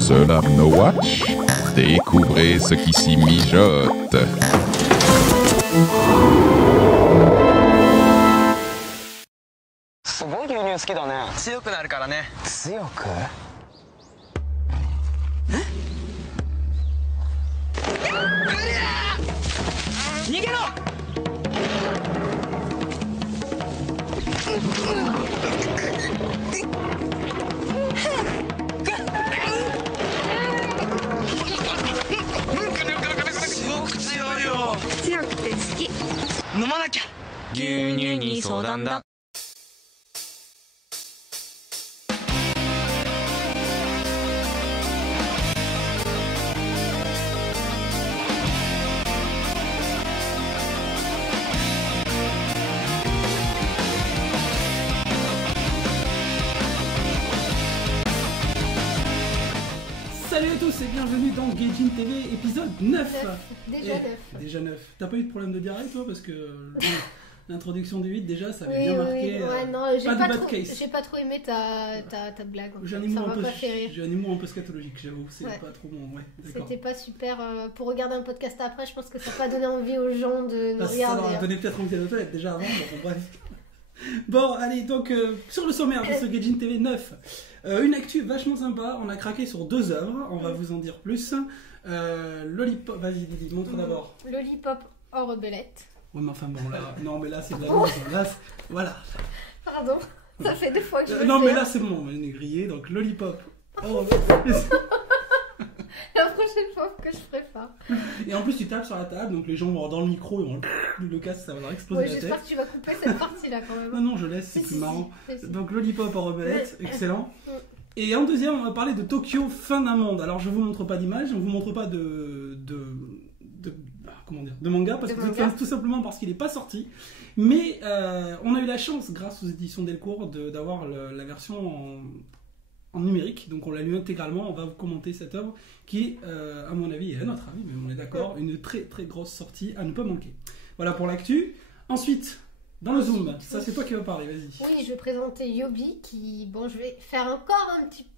Seul Arnaud Watch, découvrez ce qui s'y mijote. すごい牛乳好きだね。強くなるからね。強く？逃げろ。すごく強いよ。強くて好き。飲まなきゃ。牛乳に相談だ。Salut à tous et bienvenue dans Gaijin TV épisode 9. Déjà 9. Déjà 9. T'as pas eu de problème de diarrhée toi parce que l'introduction du 8 déjà ça avait Oui, bien oui, marqué. ouais, non, j'ai pas de bad trop, case. j'ai pas trop aimé ta blague. En J'ai un fait. humour Ça un m'a peu, pas fait rire. j'ai un humour un peu scatologique, j'avoue, c'est Ouais. pas trop bon. Ouais, d'accord. C'était pas super. Pour regarder un podcast après, je pense que ça n'a pas donné envie aux gens de nous Ah, ça regarder. leur a donné peut-être envie d'aller aux toilettes déjà avant, bon, bref. Bon, allez, donc sur le sommaire de ce Gaijin TV 9, une actu vachement sympa. On a craqué sur 2 œuvres, on va vous en dire plus. Lollipop, vas-y Lily, montre d'abord. Lollipop hors rebellette. Ouais, mais enfin bon, là, non, mais là c'est de la merde. Là, voilà. Pardon, ça fait 2 fois que je le Non, fais. mais là c'est bon, on est grillé, donc Lollipop. Oh. La prochaine fois que je ferai pas. Et en plus, tu tapes sur la table, donc les gens vont avoir dans le micro, ils vont le casque, ça va leur exploser Ouais, la tête. j'espère que tu vas couper cette partie-là quand même. Non, non, je laisse, c'est Si, plus si, marrant. si, si. Donc Lollipop en rebellette, Ouais. excellent. Ouais. Et en deuxième, on va parler de Tokyo, fin d'un monde. Alors, je vous montre pas d'image, on vous montre pas comment dire, de manga, parce De que manga. c'est tout simplement parce qu'il n'est pas sorti. Mais on a eu la chance, grâce aux éditions Delcourt, d'avoir la version en numérique. Donc on l'a lu intégralement, on va vous commenter cette œuvre qui est, à mon avis, et à notre avis, mais on est d'accord, une très très grosse sortie à ne pas manquer. Voilà pour l'actu. Ensuite, dans le Zoom, ça c'est toi qui vas parler, vas-y. Oui, je vais présenter Yobi qui, bon, je vais faire encore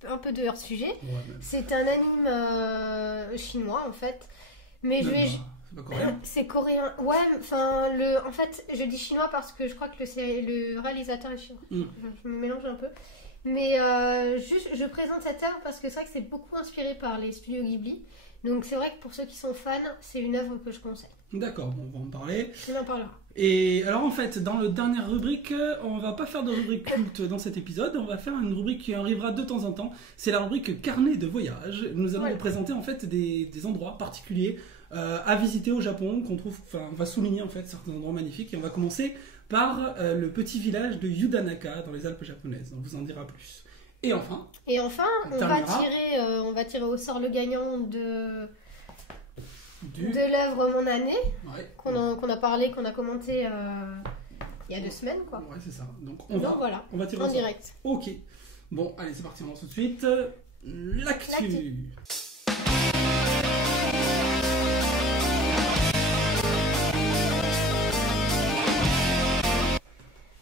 un peu de hors-sujet. Ouais, mais- C'est un anime chinois en fait, mais je vais... C'est pas coréen. C'est coréen. Ouais, enfin, en fait, je dis chinois parce que je crois que le réalisateur est chinois. Mm. Je me mélange un peu. Mais juste, je présente cette œuvre parce que c'est vrai que c'est beaucoup inspiré par les studios Ghibli. Donc c'est vrai que pour ceux qui sont fans, c'est une œuvre que je conseille. D'accord, bon, on va en parler. On en parlera. Et alors en fait, dans la dernière rubrique, on va pas faire de rubrique culte dans cet épisode, on va faire une rubrique qui arrivera de temps en temps. C'est la rubrique carnet de voyage. Nous allons Ouais. vous présenter en fait des endroits particuliers à visiter au Japon, qu'on trouve, enfin, on va souligner en fait certains endroits magnifiques. Et on va commencer par le petit village de Yudanaka dans les Alpes japonaises. On vous en dira plus. Et enfin, Et enfin, on terminera. va tirer au sort le gagnant de du... l'œuvre Mon Année, Ouais. qu'on a parlé, qu'on a commenté il y a 2 semaines, quoi. Ouais, c'est ça. Donc Donc voilà, on va tirer en au sort. direct. Ok. Bon, allez, c'est parti, on lance tout de suite. L'actu. L'actu.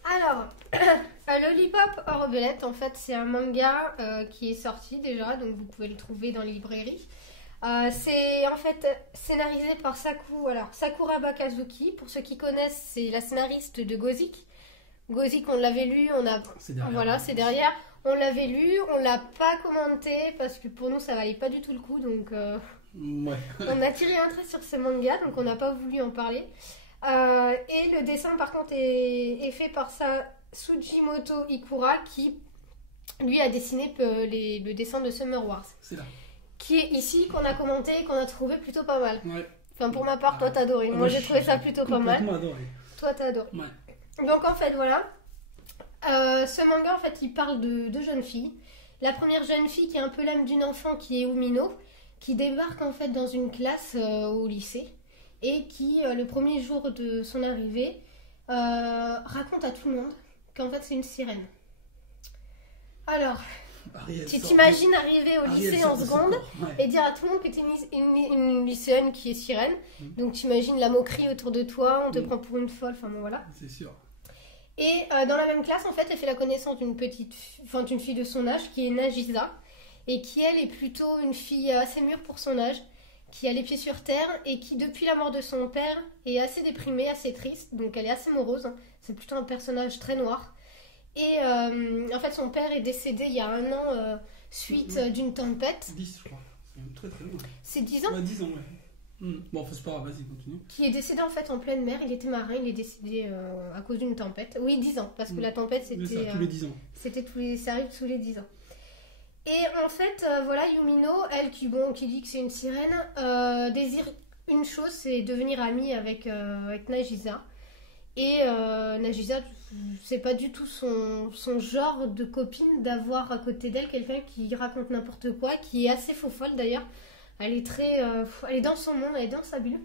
Alors, Lollipop hors rebellette, en fait, c'est un manga qui est sorti déjà, donc vous pouvez le trouver dans les librairies. C'est en fait scénarisé par Sakura Bakazuki. Pour ceux qui connaissent, c'est la scénariste de Gothic. Gothic, on l'avait lu, C'est derrière. voilà, c'est derrière. On l'avait lu, on l'a pas commenté parce que pour nous ça valait pas du tout le coup, donc Ouais. on a tiré un trait sur ce manga, donc on n'a pas voulu en parler. Et le dessin par contre est fait par Sujimoto Ikura qui lui a dessiné le dessin de Summer Wars, C'est là. qui est ici, qu'on a commenté et qu'on a trouvé plutôt pas mal. Ouais. Enfin pour ma part, toi t'as adoré, moi j'ai trouvé ça plutôt pas mal, Complètement adoré. toi t'as adoré. Ouais. Donc en fait voilà, ce manga en fait il parle de 2 jeunes filles. La première jeune fille qui est un peu l'âme d'une enfant qui est Umino, qui débarque en fait dans une classe au lycée et qui le premier jour de son arrivée raconte à tout le monde qu'en fait c'est une sirène. Alors, Ariel tu sort t'imagines arriver au Ariel lycée sort en de ses seconde corps. Ouais. et dire à tout le monde que tu es une lycéenne qui est sirène. Donc tu imagines la moquerie autour de toi, on te prend pour une folle, enfin bon voilà. C'est sûr. Et dans la même classe, en fait, elle fait la connaissance d'une fille de son âge qui est Nagisa. et qui elle est plutôt une fille assez mûre pour son âge, qui a les pieds sur terre et qui depuis la mort de son père est assez déprimée, assez triste, donc elle est assez morose, hein. C'est plutôt un personnage très noir. Et en fait son père est décédé il y a 1 an suite d'une tempête. 10 je crois, c'est même très très loin. C'est 10 ans? Ouais, 10 ans, ouais. Bon, c'est pas grave, vas-y, continue. Qui est décédé en fait en pleine mer, il était marin, il est décédé à cause d'une tempête. Oui, 10 ans, parce que la tempête Mais c'était... ça, tous les 10 ans. Ça arrive tous les 10 ans. Et en fait, voilà, Yumino, elle qui dit que c'est une sirène, désire une chose, c'est devenir amie avec Nagisa. Et Nagisa, c'est pas du tout son genre de copine d'avoir à côté d'elle quelqu'un qui raconte n'importe quoi, qui est assez faux-folle d'ailleurs. Elle est elle est dans son monde, elle est dans sa bulle.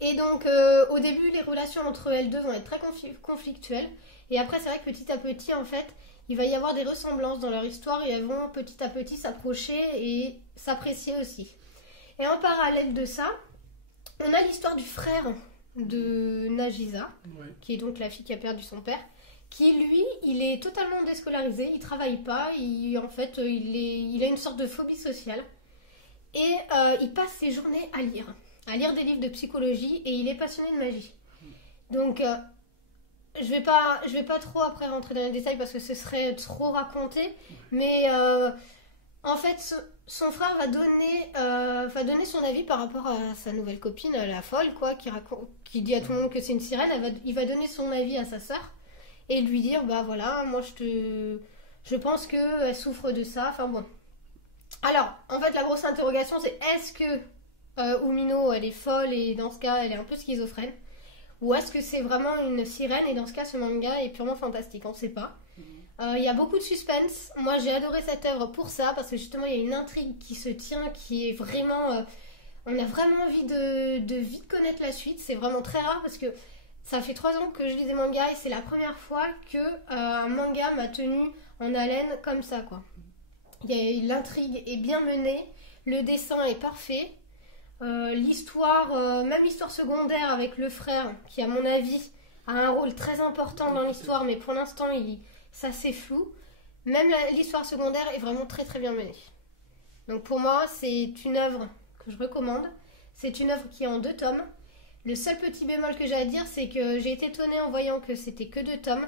Et donc, au début, les relations entre elles deux vont être très conflictuelles. Et après, c'est vrai que petit à petit, en fait, il va y avoir des ressemblances dans leur histoire et elles vont petit à petit s'approcher et s'apprécier aussi. Et en parallèle de ça, on a l'histoire du frère de Nagisa, qui est donc la fille qui a perdu son père, qui lui, il est totalement déscolarisé, il travaille pas, il a une sorte de phobie sociale. Et il passe ses journées à lire des livres de psychologie et il est passionné de magie. Donc, je vais pas trop après rentrer dans les détails parce que ce serait trop raconté, mais en fait, son frère va donner son avis par rapport à sa nouvelle copine, la folle, quoi, qui dit à tout le monde que c'est une sirène. Il va donner son avis à sa sœur et lui dire, bah voilà, moi je pense qu'elle souffre de ça, enfin bon. Alors, en fait, la grosse interrogation, c'est est-ce que Umino, elle est folle et dans ce cas, elle est un peu schizophrène? Ou est-ce que c'est vraiment une sirène et dans ce cas, ce manga est purement fantastique? On ne sait pas. Il y a beaucoup de suspense. Moi, j'ai adoré cette œuvre pour ça, parce que justement, il y a une intrigue qui se tient, qui est vraiment... on a vraiment envie de vite connaître la suite. C'est vraiment très rare, parce que ça fait 3 ans que je lis des mangas, et c'est la première fois que un manga m'a tenu en haleine comme ça, quoi. L'intrigue est bien menée, le dessin est parfait, l'histoire, même l'histoire secondaire avec le frère, qui à mon avis a un rôle très important dans l'histoire, mais pour l'instant ça c'est flou. Même l'histoire secondaire est vraiment très très bien menée. Donc pour moi c'est une œuvre que je recommande, c'est une œuvre qui est en 2 tomes. Le seul petit bémol que j'ai à dire, c'est que j'ai été étonnée en voyant que c'était que 2 tomes,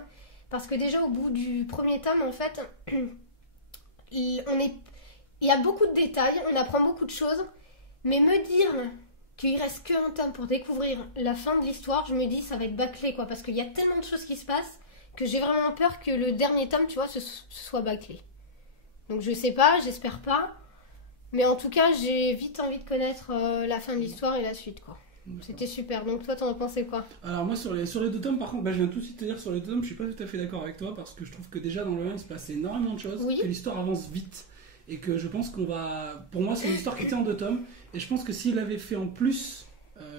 parce que déjà au bout du premier tome en fait... il y a beaucoup de détails, on apprend beaucoup de choses, mais me dire qu'il reste qu'un tome pour découvrir la fin de l'histoire, je me dis ça va être bâclé, quoi, parce qu'il y a tellement de choses qui se passent que j'ai vraiment peur que le dernier tome, tu vois, ce soit bâclé. Donc je sais pas, j'espère pas, mais en tout cas j'ai vite envie de connaître la fin de l'histoire et la suite, quoi. C'était super. Donc toi t'en as pensé quoi? Alors moi sur les 2 tomes par contre, je viens tout de suite te dire sur les 2 tomes, je suis pas tout à fait d'accord avec toi parce que je trouve que déjà dans le 1 il se passe énormément de choses, que l'histoire avance vite et que je pense qu'on va... Pour moi c'est une histoire qui était en 2 tomes et je pense que s'il l'avait fait en plus,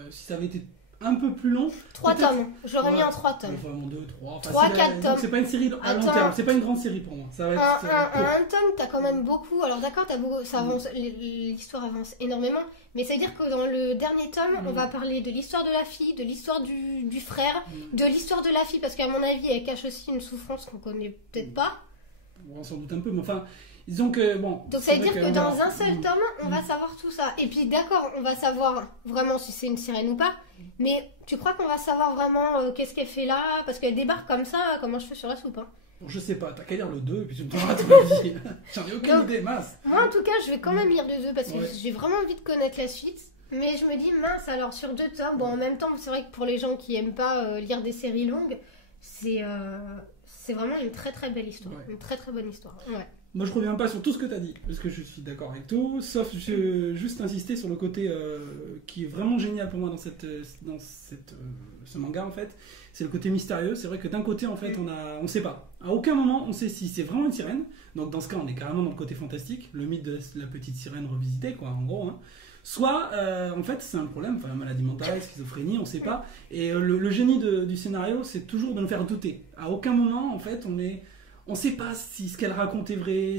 si ça avait été un peu plus long... 3 tomes, j'aurais mis en 3 tomes. Enfin, 2, 3... 3, 4 tomes. C'est pas une série à long terme, c'est pas une grande série pour moi. Ça va être un tome, t'as quand même beaucoup... Alors d'accord, ça avance, l'histoire avance énormément, mais ça veut dire que dans le dernier tome, on va parler de l'histoire de la fille, de l'histoire du frère, de l'histoire de la fille, parce qu'à mon avis, elle cache aussi une souffrance qu'on connaît peut-être pas. On s'en doute un peu, mais enfin... Disons que, bon, donc ça veut dire que dans un seul tome, on va savoir tout ça. Et puis d'accord, on va savoir vraiment si c'est une sirène ou pas. Mais tu crois qu'on va savoir vraiment qu'est-ce qu'elle fait là? Parce qu'elle débarque comme ça, comme un cheveu sur la soupe. Hein. Bon, je sais pas, t'as qu'à lire le 2 et puis tu me donneras ton avis. J'en ai aucune idée, mince. Moi en tout cas, je vais quand même lire le 2 parce que j'ai vraiment envie de connaître la suite. Mais je me dis, mince, alors sur 2 tomes, bon en même temps, c'est vrai que pour les gens qui aiment pas lire des séries longues, c'est vraiment une très très belle histoire. Une très très bonne histoire. Ouais. Moi, je reviens pas sur tout ce que tu as dit, parce que je suis d'accord avec tout, sauf juste insister sur le côté qui est vraiment génial pour moi dans ce manga, en fait. C'est le côté mystérieux. C'est vrai que d'un côté, en fait, on sait pas. À aucun moment, on sait si c'est vraiment une sirène. Donc, dans ce cas, on est carrément dans le côté fantastique, le mythe de la petite sirène revisitée, quoi, en gros. Hein. Soit, en fait, c'est un problème, enfin, maladie mentale, schizophrénie, on sait pas. Et le génie du scénario, c'est toujours de nous faire douter. À aucun moment, en fait, on sait pas si ce qu'elle raconte est vrai,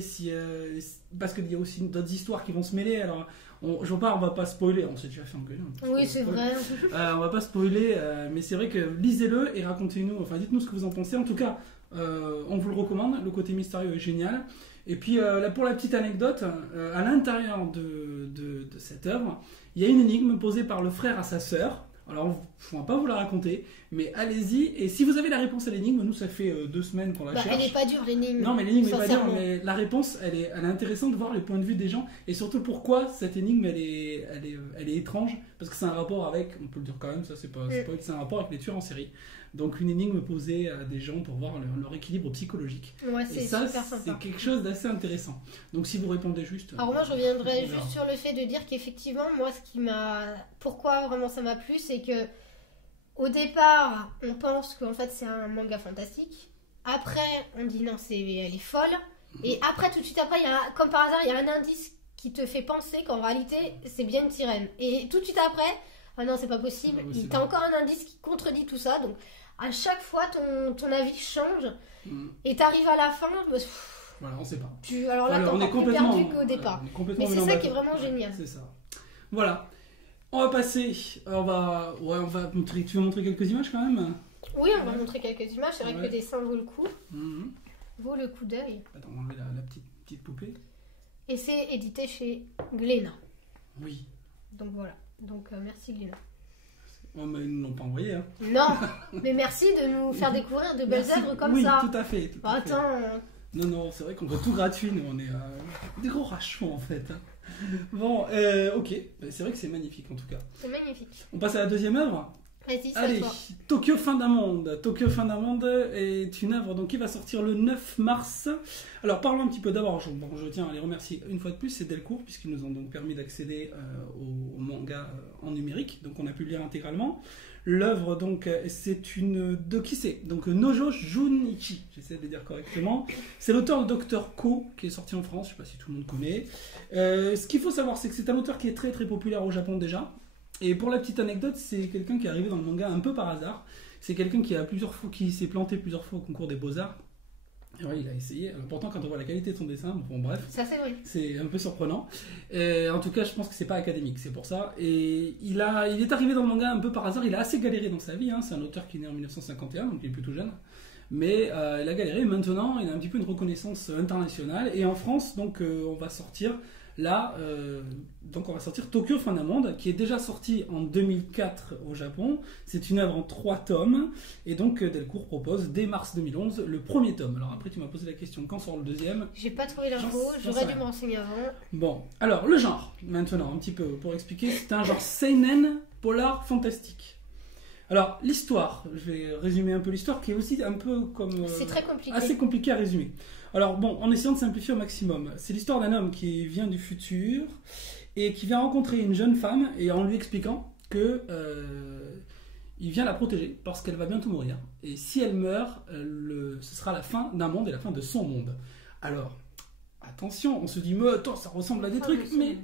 parce qu'il y a aussi d'autres histoires qui vont se mêler. Alors, on va pas spoiler, on s'est déjà fait engueuler. Oui, c'est vrai. On va pas spoiler, mais c'est vrai que lisez-le et racontez-nous, enfin dites-nous ce que vous en pensez. En tout cas, On vous le recommande, le côté mystérieux est génial. Et puis là, pour la petite anecdote, à l'intérieur de cette œuvre, il y a une énigme posée par le frère à sa sœur. Alors, je ne vais pas vous la raconter, mais allez-y. Et si vous avez la réponse à l'énigme, nous, ça fait 2 semaines qu'on la cherche. Elle n'est pas dure, l'énigme. Non, mais l'énigme n'est pas dure, sincèrement. mais la réponse, elle est intéressante de voir les points de vue des gens. Et surtout, pourquoi cette énigme, elle est étrange. Parce que c'est un rapport avec, on peut le dire quand même, ça c'est pas c'est un rapport avec les tueurs en série. Donc, une énigme posée à des gens pour voir leur équilibre psychologique. Ouais, Et c'est ça, super sympa. c'est quelque chose d'assez intéressant. Donc, si vous répondez juste... Alors moi je reviendrai on verra. juste sur le fait de dire qu'effectivement moi pourquoi vraiment ça m'a plu, c'est que au départ on pense qu'en fait c'est un manga fantastique, après on dit non elle est folle, et après tout de suite après comme par hasard il y a un indice qui te fait penser qu'en réalité c'est bien une sirène, et tout de suite après ah non c'est pas possible, il t'a encore un indice qui contredit tout ça, donc à chaque fois ton avis change et t'arrives à la fin Voilà, on sait pas. alors là, Voilà, t'es on est encore plus complètement perdu qu'au départ. on est complètement Mais c'est ça mélangé. qui est vraiment génial. C'est ça. Voilà. On va passer. On va montrer. Tu veux montrer quelques images quand même? Oui, on va montrer quelques images. C'est vrai que Ouais. le dessin vaut le coup. Mhm. Vaut le coup d'œil. Attends, on va enlever la petite poupée. Et c'est édité chez Glénat. Oui. Donc voilà. Donc merci Glénat. Oh, mais ils ne l'ont pas envoyé. Hein. Non, mais merci de nous faire découvrir de belles Merci. œuvres comme oui, ça. tout à fait. Tout à fait. Attends, Non, c'est vrai qu'on veut tout gratuit. Nous, on est des gros rachons en fait. Hein. Bon, ok. C'est vrai que c'est magnifique en tout cas. c'est magnifique. On passe à la deuxième œuvre. Vas-y, c'est à Allez, toi. Tokyo Fin d'un Monde. Tokyo Fin d'un Monde est une œuvre donc, qui va sortir le 9 mars. Alors parlons un petit peu d'abord, je tiens à les remercier une fois de plus, c'est Delcourt, puisqu'ils nous ont donc permis d'accéder au manga en numérique, donc on a pu le lire intégralement. L'œuvre donc c'est une... de qui c'est? Donc Nojo Junichi, j'essaie de le dire correctement. C'est l'auteur de Dr. Ko, qui est sorti en France, je ne sais pas si tout le monde connaît. Ce qu'il faut savoir, c'est que c'est un auteur qui est très très populaire au Japon déjà. Et pour la petite anecdote, c'est quelqu'un qui est arrivé dans le manga un peu par hasard. C'est quelqu'un qui s'est planté plusieurs fois au concours des Beaux-Arts. Et ouais, il a essayé. Alors, pourtant, quand on voit la qualité de son dessin, bon bref, Ça c'est vrai. c'est un peu surprenant. En tout cas, je pense que c'est pas académique, c'est pour ça. Et il est arrivé dans le manga un peu par hasard. Il a assez galéré dans sa vie. Hein. C'est un auteur qui est né en 1951, donc il est plutôt jeune. Mais il a galéré. Maintenant, il a un petit peu une reconnaissance internationale. Et en France, donc, on va sortir là, donc on va sortir Tokyo Fin d'un Monde, qui est déjà sorti en 2004 au Japon. C'est une œuvre en 3 tomes, et donc Delcourt propose dès mars 2011 le premier tome. Alors après tu m'as posé la question, quand sort le deuxième? J'ai pas trouvé l'info, J'en sais j'aurais dû rien. me renseigner avant. Bon, alors le genre, maintenant un petit peu pour expliquer, c'est un genre seinen polar fantastique. Alors l'histoire, je vais résumer un peu l'histoire, qui est aussi un peu comme... C'est très compliqué. assez compliqué à résumer. Alors bon, en essayant de simplifier au maximum, c'est l'histoire d'un homme qui vient du futur et qui vient rencontrer une jeune femme et en lui expliquant que il vient la protéger parce qu'elle va bientôt mourir. Et si elle meurt, ce sera la fin d'un monde et la fin de son monde. Alors, attention, on se dit, mais attends, ça ressemble à des trucs, mais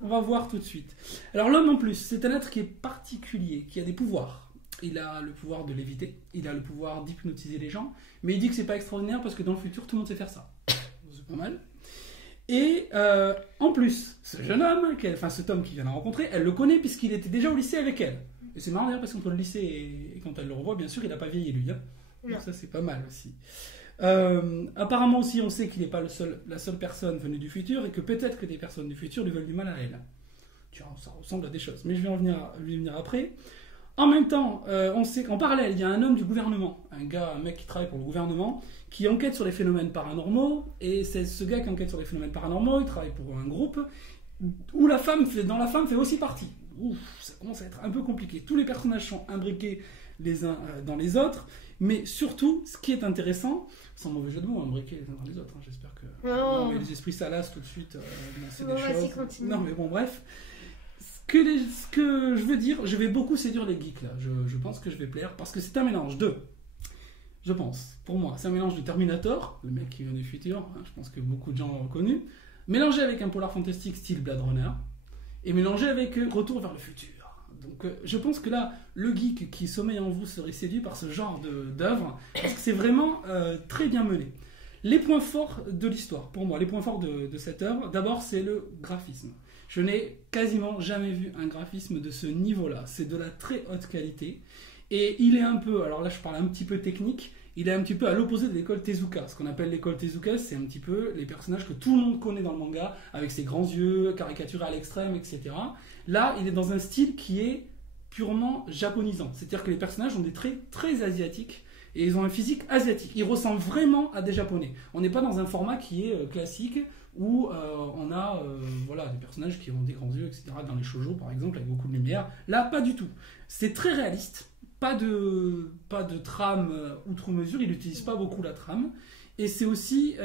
on va voir tout de suite. Alors l'homme en plus, c'est un être qui est particulier, qui a des pouvoirs. Il a le pouvoir de léviter, il a le pouvoir d'hypnotiser les gens, mais il dit que c'est pas extraordinaire parce que dans le futur, tout le monde sait faire ça. C'est pas mal. Et en plus, ce jeune homme, cet homme qui vient la rencontrer, elle le connaît puisqu'il était déjà au lycée avec elle. Et c'est marrant d'ailleurs parce qu'entre le lycée et quand elle le revoit, bien sûr, il n'a pas vieilli lui. Hein. Donc ça, c'est pas mal aussi. Apparemment aussi, on sait qu'il n'est pas la seule personne venue du futur et que peut-être que des personnes du futur lui veulent du mal à elle. Tiens, ça ressemble à des choses, mais je vais en venir après. En même temps, on sait qu'en parallèle, il y a un homme du gouvernement, un mec qui travaille pour le gouvernement, qui enquête sur les phénomènes paranormaux, et c'est ce gars qui enquête sur les phénomènes paranormaux, il travaille pour un groupe où la femme fait aussi partie. Ouf, ça commence à être un peu compliqué. Tous les personnages sont imbriqués les uns dans les autres, mais surtout, ce qui est intéressant, sans mauvais jeu de mots, imbriqués les uns dans les autres, hein, j'espère que... Oh. Non, mais les esprits salaces tout de suite, c'est Bon, des vas-y, choses... continue. Non, mais bon, bref... Ce que je veux dire, je vais beaucoup séduire les geeks là. Je pense que je vais plaire parce que c'est un mélange de, je pense, pour moi, c'est un mélange de Terminator, le mec qui vient du futur, hein, je pense que beaucoup de gens l'ont reconnu, mélangé avec un polar fantastique style Blade Runner, et mélangé avec Retour vers le futur. Donc je pense que là, le geek qui sommeille en vous serait séduit par ce genre d'œuvre, parce que c'est vraiment très bien mené. Les points forts de l'histoire, pour moi, les points forts de cette œuvre, d'abord c'est le graphisme. Je n'ai quasiment jamais vu un graphisme de ce niveau-là. C'est de la très haute qualité. Et il est un peu, alors là je parle un petit peu technique, il est un petit peu à l'opposé de l'école Tezuka. Ce qu'on appelle l'école Tezuka, c'est un petit peu les personnages que tout le monde connaît dans le manga, avec ses grands yeux, caricaturés à l'extrême, etc. Là, il est dans un style qui est purement japonisant. C'est-à-dire que les personnages ont des traits très asiatiques, et ils ont un physique asiatique. Ils ressemblent vraiment à des Japonais. On n'est pas dans un format qui est classique, où on a voilà, des personnages qui ont des grands yeux, etc. Dans les shoujo, par exemple, avec beaucoup de lumière. Là, pas du tout. C'est très réaliste. Pas de trame outre mesure. Il n'utilise pas beaucoup la trame. Et c'est aussi,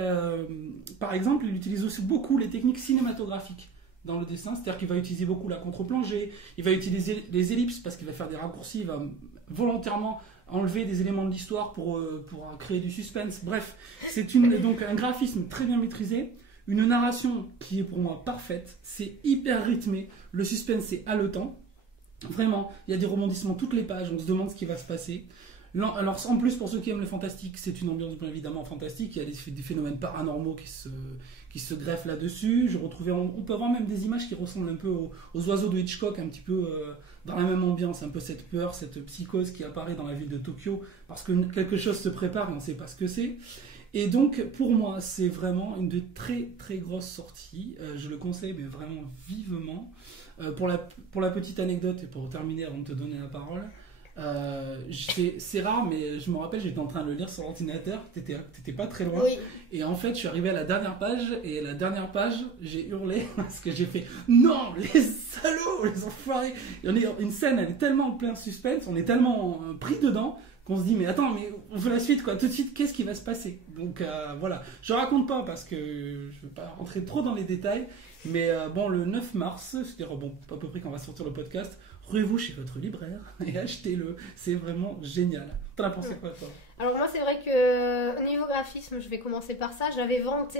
par exemple, il utilise aussi beaucoup les techniques cinématographiques dans le dessin. C'est-à-dire qu'il va utiliser beaucoup la contre-plongée. Il va utiliser les ellipses parce qu'il va faire des raccourcis. Il va volontairement enlever des éléments de l'histoire pour créer du suspense. Bref, c'est donc un graphisme très bien maîtrisé, une narration qui est pour moi parfaite, c'est hyper rythmé, le suspense est haletant. Vraiment, il y a des rebondissements toutes les pages, on se demande ce qui va se passer. Alors, en plus, pour ceux qui aiment le fantastique, c'est une ambiance bien évidemment fantastique. Il y a des phénomènes paranormaux qui se greffent là-dessus. On peut avoir même des images qui ressemblent un peu aux oiseaux de Hitchcock, un petit peu dans la même ambiance, un peu cette peur, cette psychose qui apparaît dans la ville de Tokyo, parce que quelque chose se prépare et on ne sait pas ce que c'est. Et donc, pour moi, c'est vraiment une de très très grosses sorties. Je le conseille, mais vraiment vivement. Pour la petite anecdote, et pour terminer avant de te donner la parole, c'est rare, mais je me rappelle, j'étais en train de le lire sur l'ordinateur, t'étais pas très loin, Oui. et en fait je suis arrivé à la dernière page, et la dernière page j'ai hurlé parce que j'ai fait non, les salauds, les enfoirés. Une scène, elle est tellement en plein suspense, on est tellement pris dedans qu'on se dit mais attends, mais on veut la suite quoi, tout de suite, qu'est-ce qui va se passer? Donc voilà, je raconte pas parce que je veux pas rentrer trop dans les détails, mais bon, le 9 mars, c'est-à-dire bon, à peu près quand on va sortir le podcast, ruez-vous chez votre libraire et achetez-le, c'est vraiment génial. T'en as pensé quoi toi? Alors moi c'est vrai que au niveau graphisme, je vais commencer par ça. J'avais vanté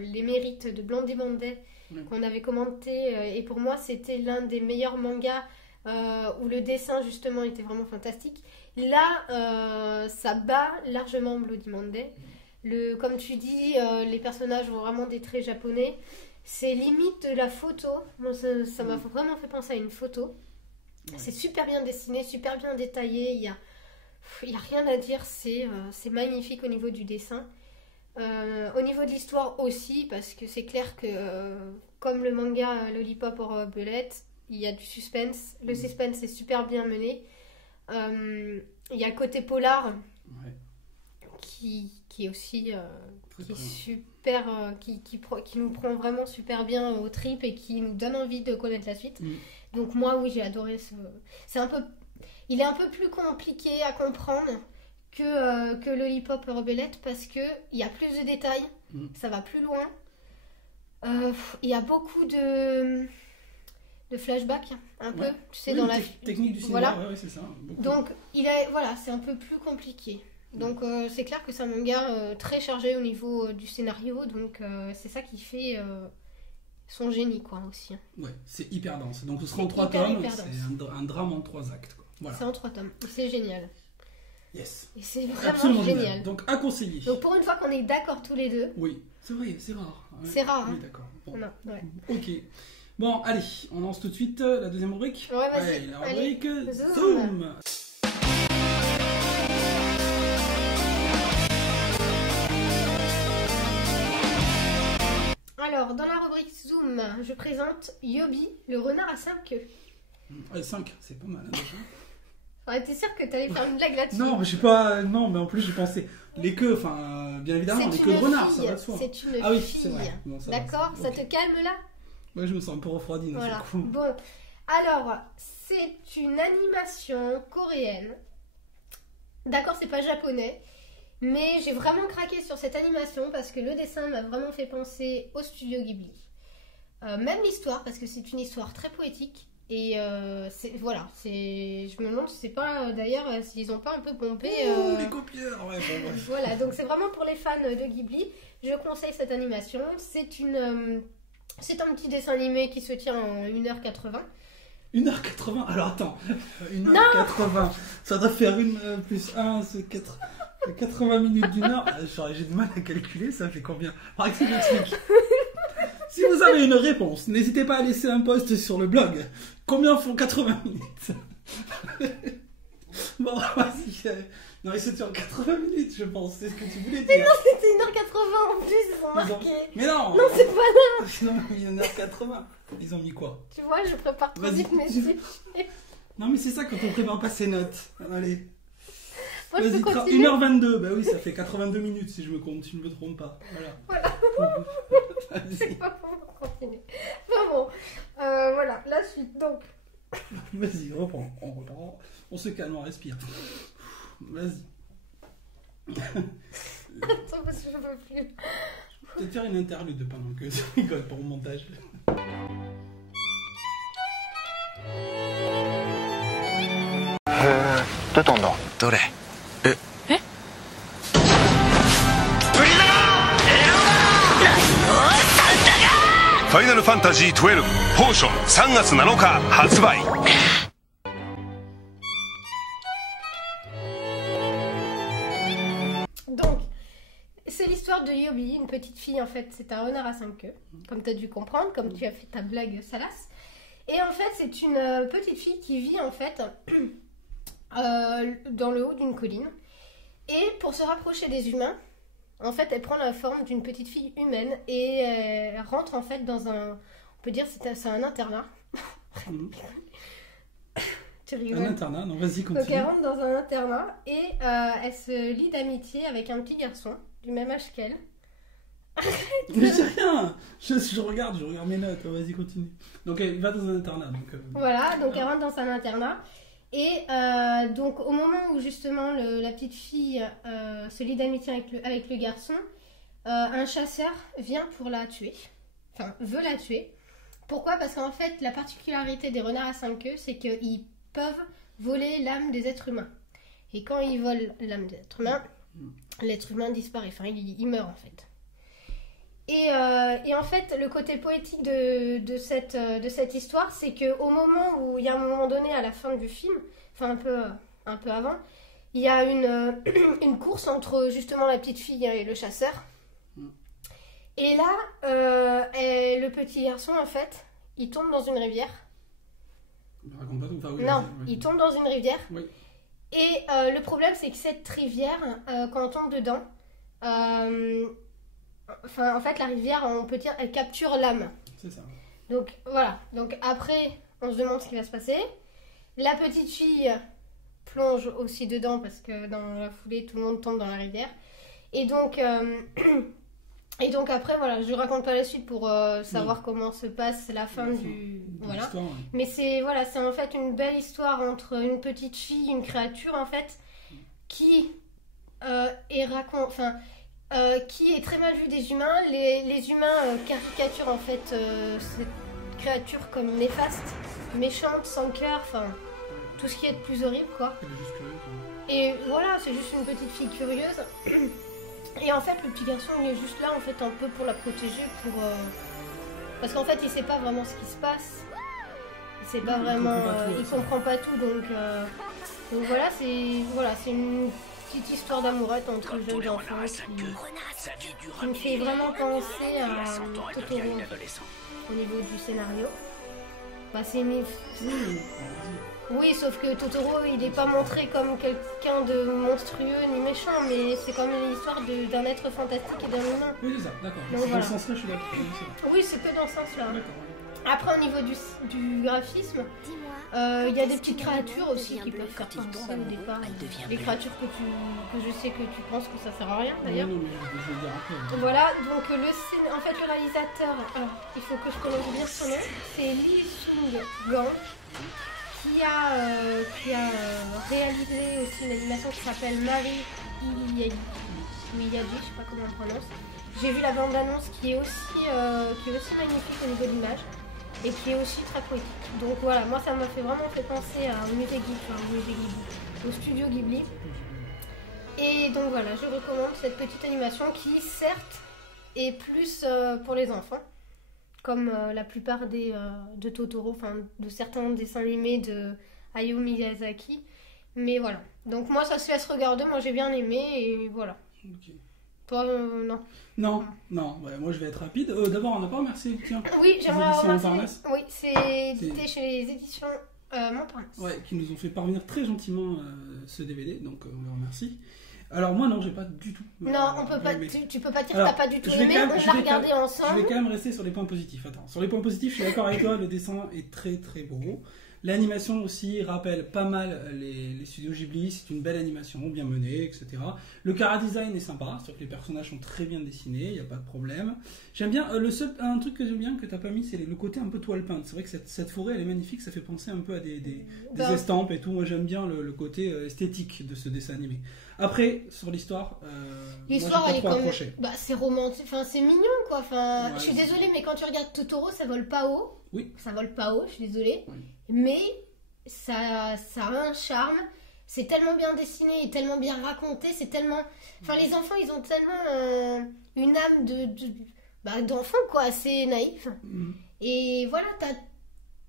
les mérites de Blondie Monday qu'on avait commenté, et pour moi c'était l'un des meilleurs mangas où le dessin justement était vraiment fantastique. Là ça bat largement Bloody Monday. Comme tu dis, les personnages ont vraiment des traits japonais. C'est limite de la photo. Moi, ça m'a vraiment fait penser à une photo. Ouais. C'est super bien dessiné, super bien détaillé. Il y a rien à dire. C'est magnifique au niveau du dessin. Au niveau de l'histoire aussi, parce que c'est clair que comme le manga Lollipop or Bullet, il y a du suspense. Le suspense est super bien mené. Il y a le côté polar qui est aussi qui est super, qui nous prend vraiment super bien aux tripes et qui nous donne envie de connaître la suite. Donc moi oui, j'ai adoré il est un peu plus compliqué à comprendre que Lollipop Rebellette parce que il y a plus de détails, ça va plus loin. Il y a beaucoup de flashbacks un peu, tu sais, dans la technique du cinéma, voilà. Ouais, c'est ça. Beaucoup. Donc voilà, c'est un peu plus compliqué. Donc c'est clair que c'est un manga très chargé au niveau du scénario, donc c'est ça qui fait son génie quoi aussi. Ouais, c'est hyper dense. Donc ce sera en 3 tomes, c'est un drame en 3 actes quoi. Voilà. C'est en 3 tomes, c'est génial. Yes. Et c'est vraiment absolument génial. Donc à conseiller. Donc pour une fois qu'on est d'accord tous les deux. Oui, c'est vrai, c'est rare. Ouais. C'est rare. Oui, hein. d'accord. Bon. Non, ouais. Ok. Bon, allez, on lance tout de suite la deuxième rubrique. Ouais, vas-y. Allez, la rubrique Zoom. Zoom. Alors, dans la rubrique Zoom, je présente Yobi, le renard à 5 queues. 5, c'est pas mal hein, déjà. J'aurais été sûre que tu allais faire une blague là-dessus. Non, mais je sais pas. Non, mais en plus j'ai pensé les queues, enfin bien évidemment, les queues de renard, ça va de soi. C'est une oui, fille. C'est vrai. Bon, d'accord, ça te calme là? Ouais, je me sens un peu refroidi, voilà. c'est cool. Bon, alors, c'est une animation coréenne. D'accord, c'est pas japonais. Mais j'ai vraiment craqué sur cette animation parce que le dessin m'a vraiment fait penser au studio Ghibli. Même l'histoire, parce que c'est une histoire très poétique. Et voilà, je me demande si c'est pas d'ailleurs s'ils ont pas un peu pompé. Les copieurs, ouais, bon, bref. Voilà, donc c'est vraiment pour les fans de Ghibli. Je conseille cette animation. C'est un petit dessin animé qui se tient en 1h80. 1h80? Alors attends, 1h80, ça doit faire 1 plus 1, c'est 80 minutes d'une heure. J'ai du mal à calculer, ça fait combien? Par exemple, j'explique. Si vous avez une réponse, n'hésitez pas à laisser un post sur le blog. Combien font 80 minutes? Bon, vas-y, Non, mais c'est sur 80 minutes, je pense. C'est ce que tu voulais Mais dire. non, c'était 1h80 en plus, ils ont Ils ont- marqué. Mais non Non, c'est pas là. Non, mais il y en a 80. Ils ont mis quoi? Tu vois, je prépare trop Vas-y. vite mes chiffres. Non, mais c'est ça quand on prépare pas ses notes. Allez. Moi, je Vas-y, peux continuer. 1h22. Bah oui, ça fait 82 minutes si je me compte, si je me trompe pas. Voilà. C'est Vas-y. pas bon, on va continuer. Enfin bon, voilà, la suite. Donc, Vas-y, reprends. On reprend. On se calme, on respire. Vas-y. attends, parce que je peux plus. Je vais te faire une interlude pendant que je rigole pour le montage. どう飛んだどれファイナルファンタジー12ポーション3月7日発売。 Donc, c'est l'histoire de Yobi, une petite fille en fait, c'est un renard à 5 queues, comme tu as dû comprendre, comme tu as fait ta blague salace. Et en fait, c'est une petite fille qui vit en fait dans le haut d'une colline. Et pour se rapprocher des humains, en fait, elle prend la forme d'une petite fille humaine et elle rentre en fait dans un, on peut dire c'est un internat. Tu rigoles. Un internat, non, vas-y, Donc continue. elle rentre dans un internat et elle se lie d'amitié avec un petit garçon du même âge qu'elle. Mais j'ai rien. Je regarde mes notes. Vas-y, continue. Donc elle va dans un internat. Donc, Voilà, donc elle rentre dans un internat. Et donc au moment où justement la petite fille se lie d'amitié avec le garçon, un chasseur vient pour la tuer. Enfin, veut la tuer. Pourquoi? Parce qu'en fait, la particularité des renards à 5 queues, c'est qu'ils peuvent voler l'âme des êtres humains. Et quand ils volent l'âme des êtres humains, l'être humain disparaît. Enfin, il meurt en fait. Et en fait, le côté poétique de cette histoire, c'est qu'au moment où il y a un moment donné à la fin du film, enfin un peu avant, il y a une course entre justement la petite fille et le chasseur. Et là, le petit garçon, en fait, il tombe dans une rivière. raconte pas tout. Enfin, oui, Non, vas-y, oui. il tombe dans une rivière. Oui. Et le problème, c'est que cette rivière, quand on tombe dedans, enfin, en fait, la rivière, on peut dire, elle capture l'âme. C'est ça. Donc, voilà. Donc, après, on se demande ce qui va se passer. La petite fille plonge aussi dedans parce que dans la foulée, tout le monde tombe dans la rivière. Et donc après, voilà, je raconte pas la suite pour savoir comment se passe la fin du... Voilà. L'histoire, ouais. Mais c'est en fait une belle histoire entre une petite fille, une créature en fait, qui qui est très mal vue des humains. Les humains caricaturent en fait cette créature comme néfaste, méchante, sans cœur, enfin tout ce qui est de plus horrible quoi. Elle est juste curieuse, ouais. Et voilà, c'est juste une petite fille curieuse. Et en fait, le petit garçon, il est juste là, en fait, un peu pour la protéger, parce qu'en fait, il sait pas vraiment ce qui se passe. Il sait pas vraiment, il comprend pas tout, donc voilà, c'est une petite histoire d'amourette entre jeunes enfants qui me fait vraiment penser à Totoro au niveau du scénario. Bah, oui, sauf que Totoro, il n'est pas montré comme quelqu'un de monstrueux ni méchant, mais c'est quand même l'histoire d'un être fantastique et d'un humain. Oui, c'est ça, d'accord. Donc, Dans voilà. ce sens-là, je suis d'accord. Oui, c'est vrai. Oui, c'est que dans ce sens-là. D'accord. Après, au niveau du graphisme, il y a des petites créatures aussi qui peuvent faire penser au départ. Les créatures que je sais que tu penses que ça sert à rien d'ailleurs. Non, mais je vais le dire après. Voilà, donc en fait le réalisateur, il faut que je prononce bien son nom, c'est Lee Sung-gang qui a réalisé aussi une animation qui s'appelle Marie Iyadi, ou Iyadi, je sais pas comment on prononce. J'ai vu la bande-annonce qui est aussi magnifique au niveau de l'image et qui est aussi très poétique. Donc voilà, moi ça m'a vraiment fait penser à au musée Ghibli, au studio Ghibli. Et donc voilà, je recommande cette petite animation qui certes est plus pour les enfants, comme la plupart de Totoro, enfin de certains dessins animés de Hayao Miyazaki. Mais voilà, donc moi ça se laisse regarder, moi j'ai bien aimé et voilà. Ok. Toi, non. Non, ouais, moi je vais être rapide. D'abord, on n'a pas remercié, tiens. Oui, j'aimerais éditions remercier. Montparnasse. Oui, c'était chez les éditions Montparnasse. Ouais, qui nous ont fait parvenir très gentiment ce DVD, donc on les remercie. Alors moi non, j'ai pas du tout. Non, on peut pas. Tu peux pas dire que Alors, t'as pas du tout je vais aimé. quand même- On je l'a vais quand regardé même- Je ensemble. vais quand même rester sur les points positifs. Attends, sur les points positifs, je suis d'accord avec toi, le dessin est très très beau. L'animation aussi rappelle pas mal les studios Ghibli, c'est une belle animation, bien menée, etc. Le chara-design est sympa, c'est-à-dire que les personnages sont très bien dessinés, il n'y a pas de problème. J'aime bien, un truc que j'aime bien que t'as pas mis, c'est le côté un peu toile peinte. C'est vrai que cette forêt, elle est magnifique, ça fait penser un peu à des estampes et tout. Moi j'aime bien le côté esthétique de ce dessin animé. Après, sur l'histoire, L'histoire, moi elle j'ai est pas quand trop même. accroché. Bah, c'est romantique. Enfin, c'est mignon, quoi. Enfin, Ouais. je suis désolée, mais quand tu regardes Totoro, ça vole pas haut. Oui. Ça vole pas haut, je suis désolée. Oui. Mais ça a un charme. C'est tellement bien dessiné et tellement bien raconté. C'est tellement. Enfin, les enfants, ils ont tellement une âme d'enfant, quoi, assez naïf. Mhm. Et voilà,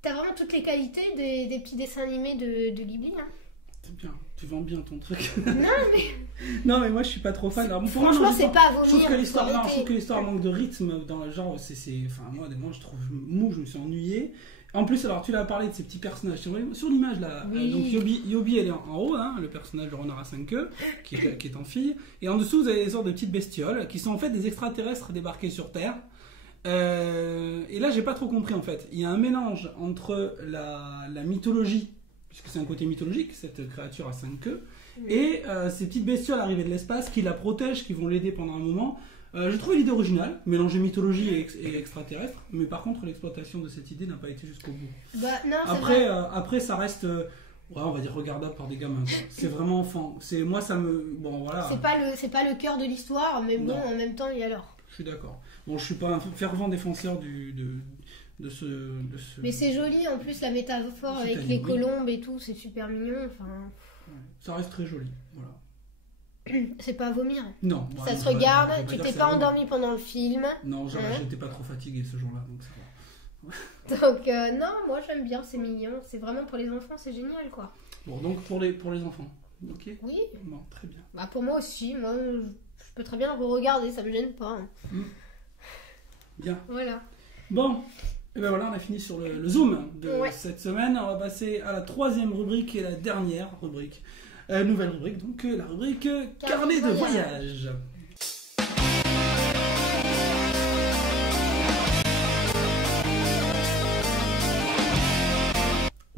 t'as vraiment toutes les qualités des petits dessins animés de Ghibli. Hein. C'est bien, tu vends bien ton truc. Non, mais Non, mais moi je suis pas trop fan. Alors, pour moi, franchement, non, c'est pas à vomir. Je trouve que l'histoire, faut non, je arrêter. trouve que l'histoire manque de rythme dans le genre. Enfin, moi, des moments, je trouve mou, je me suis ennuyé. En plus, alors tu l'as parlé de ces petits personnages. Sur l'image là, Oui. donc Yobi, elle est en haut, hein, le personnage de renard à 5 queues, qui est en fille. Et en dessous, vous avez des sortes de petites bestioles qui sont en fait des extraterrestres débarqués sur Terre. Et là, j'ai pas trop compris en fait. Il y a un mélange entre la mythologie, puisque c'est un côté mythologique, cette créature à 5 queues, et ces petites bestioles arrivées de l'espace qui la protègent, qui vont l'aider pendant un moment. J'ai trouvé l'idée originale, mélanger mythologie et extraterrestre, mais par contre l'exploitation de cette idée n'a pas été jusqu'au bout. Bah, non, c'est vrai. Après ça reste, ouais, on va dire regardable par des gamins. Quoi. C'est vraiment enfant. Moi ça me, bon voilà. C'est pas le cœur de l'histoire, mais bon, Non. en même temps, et alors. Je suis d'accord. Bon, je suis pas un fervent défenseur de ce. Mais c'est joli, en plus, la métaphore C'est avec animé. les colombes et tout, c'est super mignon. Enfin, Ouais, ça reste très joli. Voilà. c'est pas à vomir. Non. Ça bon, se je vais regarde, dire tu que t'es c'est pas vraiment- endormi pendant le film. Non, Hein j'étais pas trop fatigué ce jour-là, donc ça va. Donc, non, moi j'aime bien, c'est mignon. C'est vraiment pour les enfants, c'est génial, quoi. Bon, donc pour les enfants. Ok. Oui, Bon, très bien. bah pour moi aussi. Moi, je peux très bien le re-regarder, ça me gêne pas. Bien. Voilà. Bon, et ben voilà, on a fini sur le zoom de Ouais. cette semaine. On va passer à la troisième rubrique et la dernière rubrique. Nouvelle rubrique, donc la rubrique carnet de voyage.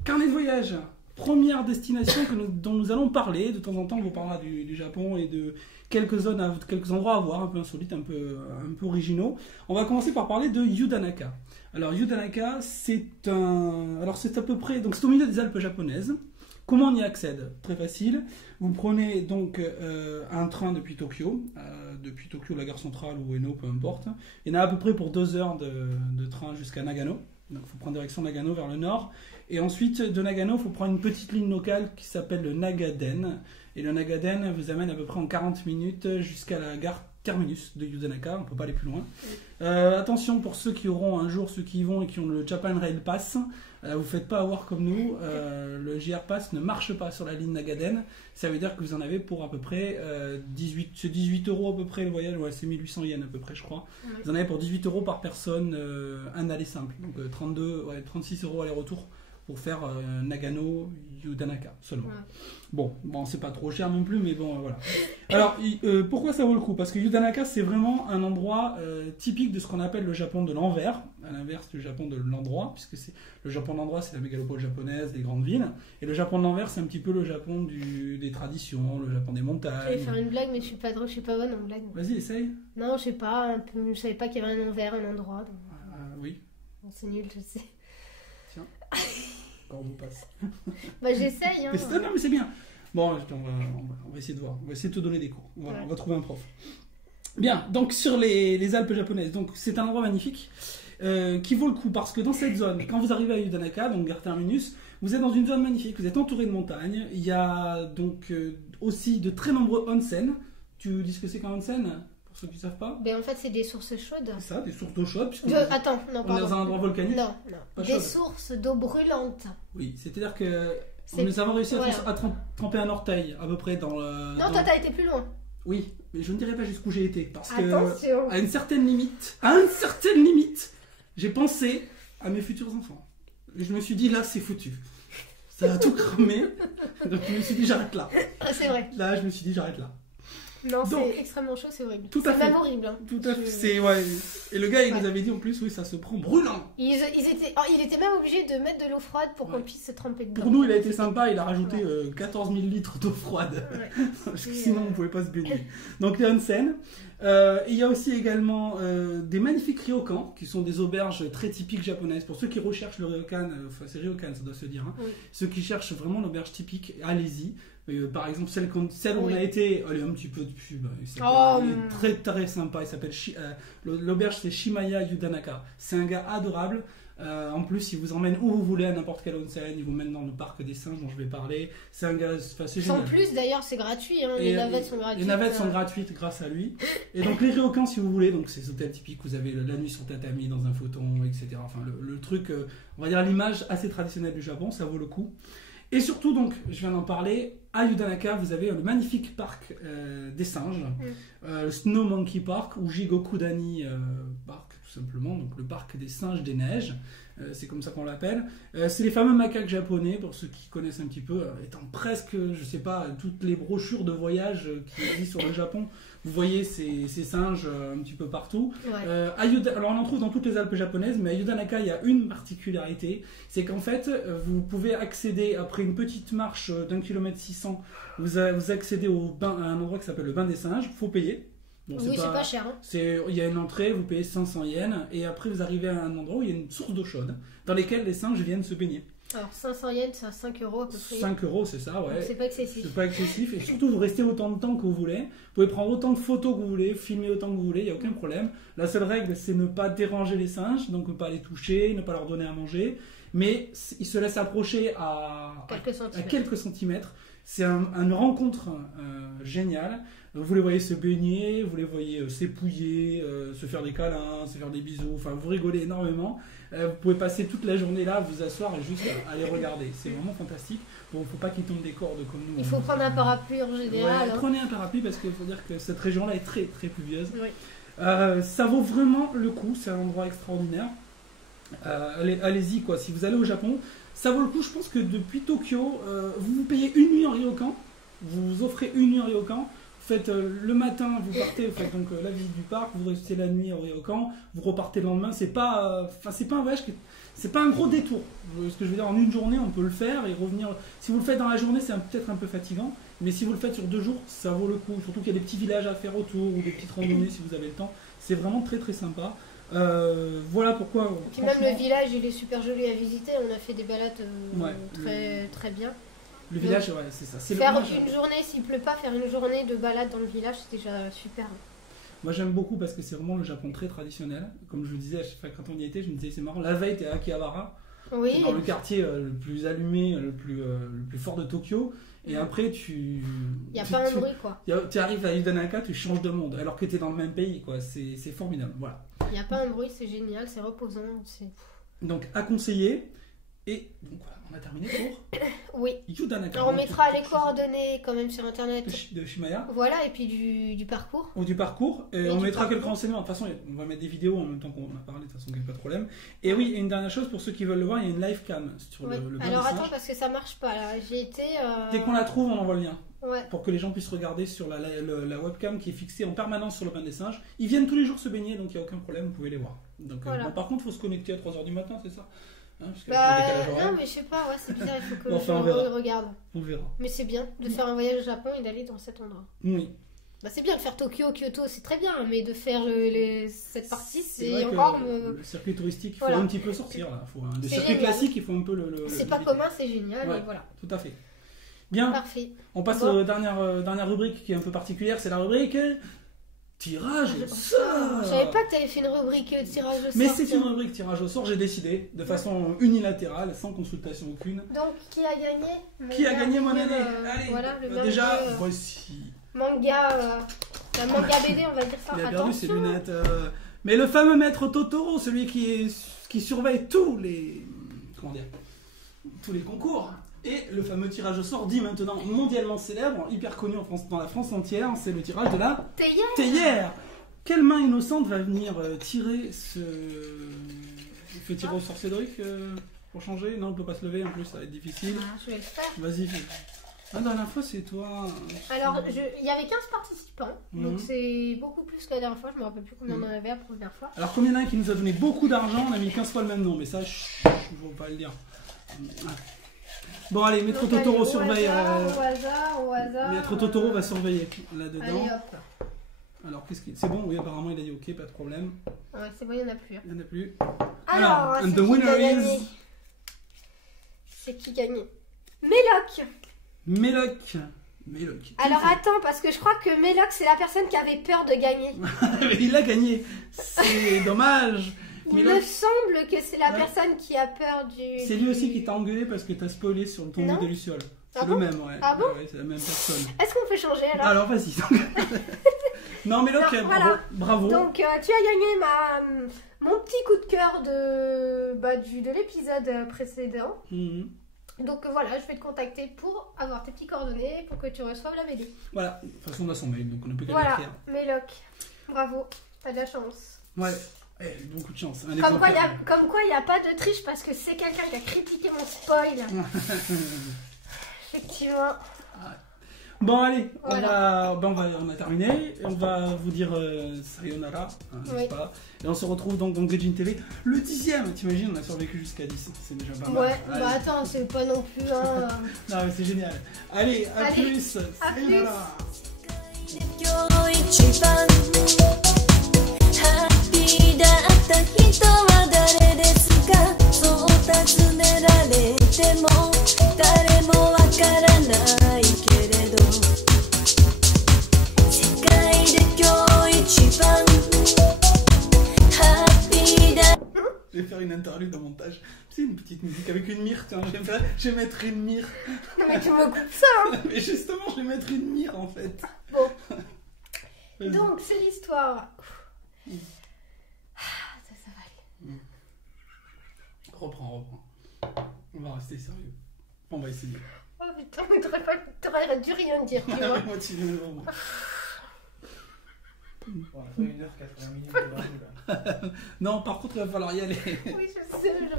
Carnet de voyage. Première destination dont nous allons parler. De temps en temps, on vous parlera du Japon et de quelques endroits à voir, un peu insolites, un peu originaux. On va commencer par parler de Yudanaka. Alors Yudanaka, c'est à peu près, donc c'est au milieu des Alpes japonaises. Comment on y accède? Très facile. Vous prenez donc un train depuis Tokyo, la gare centrale ou Ueno, peu importe. Il y en a à peu près pour 2 heures de train jusqu'à Nagano. Donc il faut prendre direction Nagano vers le nord. Et ensuite, de Nagano, il faut prendre une petite ligne locale qui s'appelle le Nagaden. Et le Nagaden vous amène à peu près en 40 minutes jusqu'à la gare terminus de Yudanaka. On ne peut pas aller plus loin. Attention pour ceux qui y vont et qui ont le Japan Rail Pass. Vous faites pas avoir comme nous. Le JR Pass ne marche pas sur la ligne Nagaden. Ça veut dire que vous en avez pour à peu près 18 euros à peu près le voyage. Ouais, c'est 1800 yens à peu près, je crois. Ouais. Vous en avez pour 18 euros par personne, un aller simple. Donc 36 euros aller-retour pour faire Nagano, Yudanaka seulement. Ouais. Bon, c'est pas trop cher non plus, mais bon, voilà. Alors, pourquoi ça vaut le coup? Parce que Yudanaka, c'est vraiment un endroit typique de ce qu'on appelle le Japon de l'envers, à l'inverse du Japon de l'endroit, puisque le Japon de l'endroit, c'est la mégalopole japonaise, les grandes villes, et le Japon de l'envers, c'est un petit peu le Japon des traditions, le Japon des J'allais montagnes. faire une blague, mais je suis pas bonne en blague. Vas-y, essaye. Non, je sais pas, je savais pas qu'il y avait un envers, un endroit. Donc... Oui, Bon, c'est nul, je sais. tiens. Encore vous passe. Bah, j'essaye, hein. Non, mais c'est bien. Bon, on va essayer de voir. On va essayer de te donner des cours. Voilà, Ouais. on va trouver un prof. Bien, donc sur les Alpes japonaises. Donc c'est un endroit magnifique qui vaut le coup parce que dans cette zone, quand vous arrivez à Yudanaka, donc gare terminus, vous êtes dans une zone magnifique. Vous êtes entouré de montagnes. Il y a donc aussi de très nombreux onsen. Tu dis ce que c'est qu'un onsen pour ceux qui ne savent pas? Ben, en fait, c'est des sources chaudes. C'est ça, des sources d'eau chaude. puisque Attends, non, on est pardon. dans un endroit volcanique. Non, Pas des chaude. sources d'eau brûlante. Oui, c'est-à-dire que C'est- nous avons réussi voilà. à tremper un orteil à peu près dans le. Non, toi, t'as été plus loin. Oui, mais je ne dirai pas jusqu'où j'ai été parce que Attention. à une certaine limite, j'ai pensé à mes futurs enfants. Et je me suis dit là, c'est foutu. Ça a tout cramé. Donc je me suis dit, j'arrête là. Ah, c'est vrai. Là, je me suis dit, j'arrête là. Non, Donc, c'est extrêmement chaud, c'est horrible. tout à C'est fait. même horrible. Hein. Tout à fait. C'est, ouais. Et le gars, il nous avait dit en plus, oui, ça se prend brûlant. Il était même obligé de mettre de l'eau froide pour qu'on puisse se tremper dedans. Pour nous, il a été sympa, il a rajouté 14 000 litres d'eau froide. Ouais. Parce que Et, sinon, on ne pouvait pas se baigner. Donc, il y a une scène. Il y a aussi également des magnifiques ryokans, qui sont des auberges très typiques japonaises. Pour ceux qui recherchent le ryokan, enfin, c'est ryokan, ça doit se dire. Hein. Oui. Ceux qui cherchent vraiment l'auberge typique, allez-y. Par exemple, celle où on Oui. a été, elle est un petit peu de pub. Elle est très très sympa. Il s'appelle l'auberge, c'est Shimaya Yudanaka. C'est un gars adorable. En plus, il vous emmène où vous voulez à n'importe quelle onsen. Il vous mène dans le parc des singes dont je vais parler. C'est un gars, enfin, c'est Sans génial. plus, d'ailleurs, c'est gratuit. Hein. Les navettes sont gratuites. Les navettes sont gratuites grâce à lui. Et donc les ryokans, si vous voulez, donc ces hôtels typiques, vous avez la nuit sur tatami dans un photon, etc. Enfin, le truc, on va dire l'image assez traditionnelle du Japon, ça vaut le coup. Et surtout, donc, je viens d'en parler, à Yudanaka, vous avez le magnifique parc des singes, le Snow Monkey Park, ou Jigokudani Park, tout simplement, donc le parc des singes des neiges, c'est comme ça qu'on l'appelle. C'est les fameux macaques japonais, pour ceux qui connaissent un petit peu, étant presque, je sais pas, toutes les brochures de voyage qui existent sur le Japon, vous voyez ces singes un petit peu partout. Ouais. Alors on en trouve dans toutes les Alpes japonaises, mais à Yudanaka il y a une particularité, c'est qu'en fait vous pouvez accéder après une petite marche d'1,6 km, vous accédez à un endroit qui s'appelle le bain des singes, il faut payer. Donc, Oui, c'est pas cher. Hein. Il y a une entrée, vous payez 500 yens, et après vous arrivez à un endroit où il y a une source d'eau chaude, dans laquelle les singes viennent se baigner. Alors 500 yens, c'est à 5 € à peu près. 5 €, c'est ça, ouais. Donc, c'est pas excessif. C'est pas excessif, et surtout vous restez autant de temps que vous voulez. Vous pouvez prendre autant de photos que vous voulez, filmer autant que vous voulez, il n'y a aucun problème. La seule règle, c'est ne pas déranger les singes, donc ne pas les toucher, ne pas leur donner à manger. Mais ils se laissent approcher à quelques centimètres. C'est une rencontre géniale. Vous les voyez se baigner, vous les voyez s'épouiller, se faire des câlins, se faire des bisous, enfin vous rigolez énormément. Vous pouvez passer toute la journée là, vous asseoir et juste à les regarder. C'est vraiment fantastique. Bon, il ne faut pas qu'ils tombent des cordes comme nous. Il faut prendre un parapluie en général. Ouais, prenez un parapluie parce qu'il faut dire que cette région-là est très très pluvieuse. Oui. Ça vaut vraiment le coup, c'est un endroit extraordinaire. Allez-y quoi, si vous allez au Japon, ça vaut le coup. Je pense que depuis Tokyo, vous payez une nuit en ryokan, vous offrez une nuit en ryokan. Vous faites le matin, vous partez, vous faites donc la visite du parc, vous restez la nuit au ryokan, vous repartez le lendemain. C'est pas un voyage, c'est pas un gros détour. Ce que je veux dire, en une journée, on peut le faire et revenir. Si vous le faites dans la journée, c'est peut-être un peu fatigant, mais si vous le faites sur 2 jours, ça vaut le coup. Surtout qu'il y a des petits villages à faire autour ou des petites randonnées si vous avez le temps. C'est vraiment très très sympa. Voilà pourquoi. Puis même le village, il est super joli à visiter. On a fait des balades très bien. Le village, ouais, c'est ça. Faire une journée, s'il pleut pas, faire une journée de balade dans le village, c'est déjà super. Moi j'aime beaucoup parce que c'est vraiment le Japon très traditionnel. Comme je vous disais, à chaque fois quand on y était, je me disais c'est marrant. La veille, t'es à Akihabara, oui. dans le quartier le plus allumé, le plus fort de Tokyo. Et après, il n'y a pas un bruit, quoi. Tu arrives à Yudanaka, tu changes de monde, alors que tu es dans le même pays, quoi. C'est formidable, voilà. Il n'y a pas un bruit, c'est génial, c'est reposant. Donc, à conseiller. Et donc, voilà, on a terminé pour oui. Yudanaka. Alors, on mettra les coordonnées quand même sur internet. De Shimaya. Voilà, et puis du parcours. Ou du parcours. Et on mettra quelques renseignements. De toute façon, on va mettre des vidéos en même temps qu'on a parlé, de toute façon, il n'y a pas de problème. Et oui, et une dernière chose, pour ceux qui veulent le voir, il y a une live cam sur le bain Alors, des attends, singes. parce que ça marche pas là. J'ai été. Dès qu'on la trouve, on envoie le lien. Ouais. Pour que les gens puissent regarder sur la webcam qui est fixée en permanence sur le bain des singes. Ils viennent tous les jours se baigner, donc il n'y a aucun problème, vous pouvez les voir. Donc, voilà. Bon, par contre, il faut se connecter à 3h du matin, c'est ça? Non, mais je sais pas, ouais, c'est bizarre, il faut que je regarde. On verra. Mais c'est bien de faire un voyage au Japon et d'aller dans cet endroit. Oui. Bah, c'est bien de faire Tokyo, Kyoto, c'est très bien, mais de faire cette partie, c'est encore. Le circuit touristique, il faut un petit peu sortir là. Des circuits classiques, il faut un peu le. C'est pas commun, c'est génial, ouais, et voilà. Tout à fait. Bien. Parfait. On passe aux dernière rubrique qui est un peu particulière, c'est la rubrique tirage au sort. Je savais pas que tu avais fait une rubrique tirage au sort. Mais c'est une rubrique tirage au sort, j'ai décidé de façon unilatérale, sans consultation aucune. Donc, qui a gagné? Qui a gagné mon année? Allez, voilà, déjà, voici. Manga, la manga BD, on va dire ça. Il a perdu ses lunettes. Mais le fameux maître Totoro, celui qui surveille tous les concours. Et le fameux tirage au sort dit maintenant mondialement célèbre, hyper connu en France, dans la France entière, c'est le tirage de la théière. Quelle main innocente va venir tirer ce... Il fait tirer au sort Cédric pour changer. Non, on peut pas se lever en plus, ça va être difficile. Ah, je vais le faire. Vas-y. Ah, la dernière fois, c'est toi. Alors, il y avait 15 participants, donc c'est beaucoup plus que la dernière fois. Je me rappelle plus combien on en avait la première fois. Alors, combien il y en a un qui nous a donné beaucoup d'argent? On a mis 15 fois le même nom, mais ça, je ne vais pas le dire. Bon, allez, Maître Totoro surveille. Au hasard. Maître Totoro va surveiller là-dedans. Allez, hop. Alors, qu'est-ce qu'il... C'est bon? Oui, apparemment, il a dit ok, pas de problème. Ouais, c'est bon, il n'y en a plus. Il n'y en a plus. Alors, and c'est the qui winner qui a is... gagné? C'est qui gagne? Méloc. Méloc. Alors attends, parce que je crois que Méloc, c'est la personne qui avait peur de gagner. Il a gagné. C'est dommage. Il Méloc, me semble que c'est la Ouais. personne qui a peur du... c'est lui aussi qui t'a engueulé parce que t'as spoilé sur ton Non. nom de Luciole. C'est Ah le bon même, ouais. Ah bon Ouais, c'est la même personne. Est-ce qu'on peut changer alors? Alors, vas-y. Non, Méloc, Non, bravo. voilà. Bravo. Donc tu as gagné mon petit coup de cœur de l'épisode précédent. Mhm. Donc voilà, je vais te contacter pour avoir tes petits coordonnées pour que tu reçoives la BD. Voilà. De toute façon, on a son mail, donc on ne peut qu'à Voilà, l'écrire. Méloc, bravo, t'as de la chance. Ouais. Beaucoup de chance. Un Comme quoi, il exemplaire. n'y a pas de triche parce que c'est quelqu'un qui a critiqué mon spoil. Effectivement. Bon, allez, Voilà. on a terminé. On va vous dire sayonara, n'est-ce Oui. pas? Et on se retrouve donc dans Gaijin TV. Le 10e, t'imagines, on a survécu jusqu'à 10. C'est déjà pas mal. Ouais, Allez. bah attends, c'est pas non plus un... Non, mais c'est génial. Allez, à Allez, plus. à plus. Sayonara. 今日一番ハッピーだった人は誰ですかそう尋ねられても誰もわからないけれど世界で今日一番ハッピーだ Je vais faire une interlude au montage. C'est une petite musique avec une myrrhe. Tiens, je vais mettre une myrrhe. Non mais tu me coupes ça, hein. Mais justement, je vais mettre une myrrhe en fait. Bon, Vas-y. donc c'est l'histoire. Ça va aller. Reprends. On va rester sérieux. On va essayer. Oh putain, mais t'aurais dû rien dire, tu vois. Moi, tu veux vraiment. Bon, on a fait 1h80 minutes de barou, là. Non, par contre, il va falloir y aller. Oui, je sais, je veux.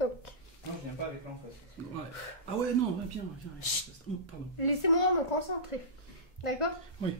Donc, Non, je viens pas avec l'emphase. Ouais. Ah ouais, non, viens. Pardon. laissez-moi me concentrer. D'accord? Oui.